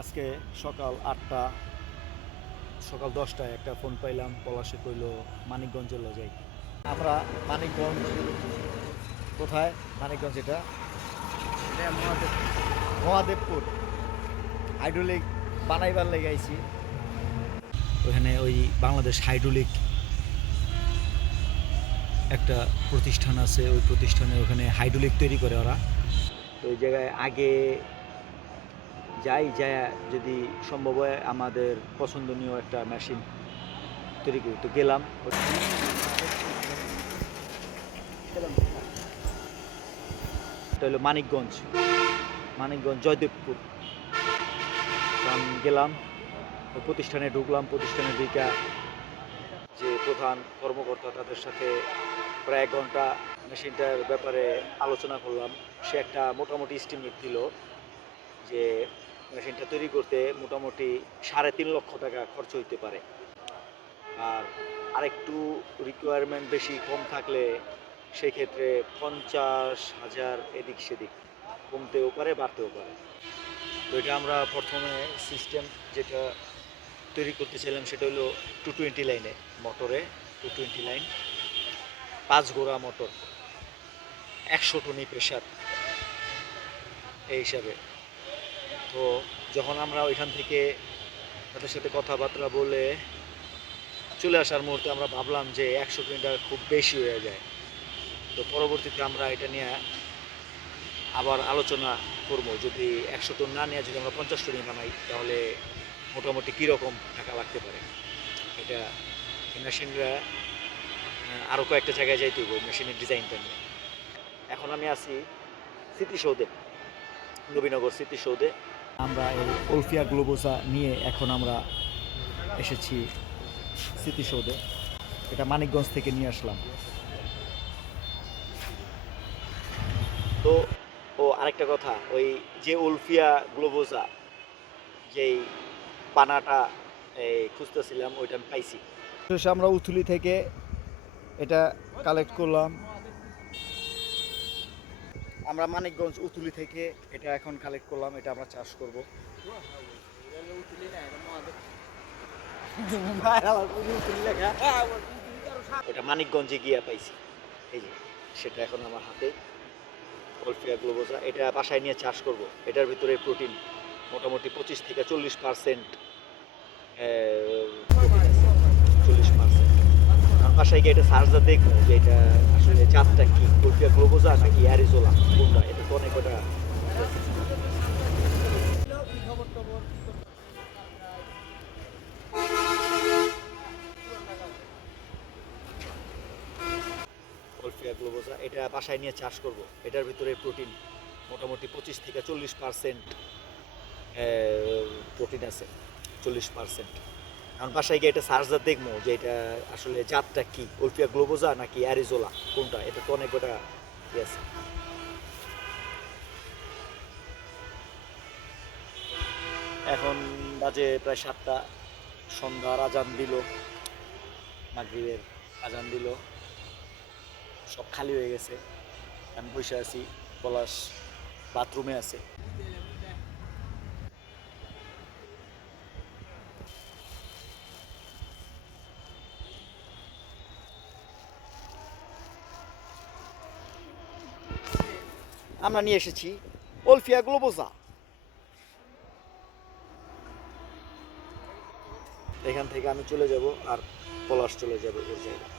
আজকে সকাল 8টা সকাল 10টায় একটা ফোন পাইলাম, পলাশে কইল মানিকগঞ্জে যাই। আমরা মানিকগঞ্জ কোথায়? মানিকগঞ্জ এটা মহাদেবপুর হাইড্রোলিক বানাইবার লেগে আইছি। ওখানে ওই বাংলাদেশ হাইড্রোলিক একটা প্রতিষ্ঠান আছে, ওই প্রতিষ্ঠানে ওখানে হাইড্রোলিক তৈরি করে ওরা। তো ওই জায়গায় আগে যাই যায়, যদি সম্ভব হয় আমাদের পছন্দনীয় একটা মেশিন তৈরি করি। তো গেলাম, এটা হলো মানিকগঞ্জ জয়দেবপুর। তখন গেলাম, ওই প্রতিষ্ঠানে ঢুকলাম। প্রতিষ্ঠানে ঢুকা যে প্রধান কর্মকর্তা, তাদের সাথে প্রায় 1 ঘন্টা মেশিনটার ব্যাপারে আলোচনা করলাম। সে একটা মোটামুটি এস্টিমেট দিল যে মেশিনটা তৈরি করতে মোটামুটি 3.5 লক্ষ টাকা খরচ হইতে পারে। আর আরেকটু রিকোয়ারমেন্ট বেশি কম থাকলে সেক্ষেত্রে 50,000 এদিক সেদিক কমতেও পারে, বাড়তেও পারে। তো এটা আমরা প্রথমে সিস্টেম যেটা তৈরি করতে চাইলাম সেটা হলো 220 লাইনে, মোটরে 220 লাইন, 5 ঘোড়া মোটর, 100 টনি প্রেশার এই হিসাবে। তো যখন আমরা ওইখান থেকে তাদের সাথে কথাবার্তা বলে চলে আসার মুহূর্তে আমরা ভাবলাম যে 100 টনিটা খুব বেশি হয়ে যায়। তো পরবর্তীতে আমরা এটা নিয়ে আবার আলোচনা করবো, যদি 100 টন না নিয়ে যদি আমরা 50 টনই বানাই তাহলে মোটামুটি কীরকম টাকা লাগতে পারে। এটা মেশিনরা আরও কয়েকটা জায়গায় যাইতে হইব মেশিনের ডিজাইনটা নিয়ে। এখন আমি আছি স্মৃতিসৌধে, নবীনগর স্মৃতিসৌধে। আমরা এই ওলফিয়া গ্লোবোসা নিয়ে এখন আমরা এসেছি স্মৃতিসৌধে। এটা মানিকগঞ্জ থেকে নিয়ে আসলাম। তো আরেকটা কথা, ওই যে উলফিয়া গ্লোবোজা যেই পানাটা খুঁজতেছিলাম ওইটা আমি পাইছি। আমরা উথুলি থেকে এটা কালেক্ট করলাম। আমরা মানিকগঞ্জ উথুলি থেকে এটা এখন কালেক্ট করলাম, এটা আমরা চাষ করব। এটা মানিকগঞ্জে গিয়া পাইছি, এই যে সেটা এখন আমার হাতে ওলফিয়া গ্লোবোজা। এটা বাসায় নিয়ে চাষ করব। এটার ভিতরে প্রোটিন মোটামুটি 25 থেকে 40% প্রোটিন আছে, 40%। আমার বাসায় গিয়ে এটা সার্চটা দেখবো যে এটা আসলে জাতটা কি, ওলফিয়া গ্লোবোজা নাকি অ্যারিজোলা, কোনটা। এটা তো অনেক কটা ওলফিয়া গ্লোবোজা। এটা বাসায় নিয়ে চাষ করব। এটার ভিতরে প্রোটিন মোটামুটি 25 থেকে 40% প্রোটিন আছে, 40%। এখন বাসায় গিয়ে এটা সার্চটা দেখবো যে এটা আসলে জাতটা কি, ওলফিয়া গ্লোবোজা নাকি অ্যারিজোলা, কোনটা। এটা তো অনেক কটা আছে। এখন বাজে প্রায় 7টা, সন্ধ্যার আজান দিল, মাগরিবের আজান দিল, সব খালি হয়ে গেছে। আমি বসে আছি, পলাশ বাথরুমে আছে। আমরা নিয়ে এসেছি ওলফিয়া গ্লোবোজা। এখান থেকে আমি চলে যাব আর পলাশ চলে যাবে ওর জায়গায়।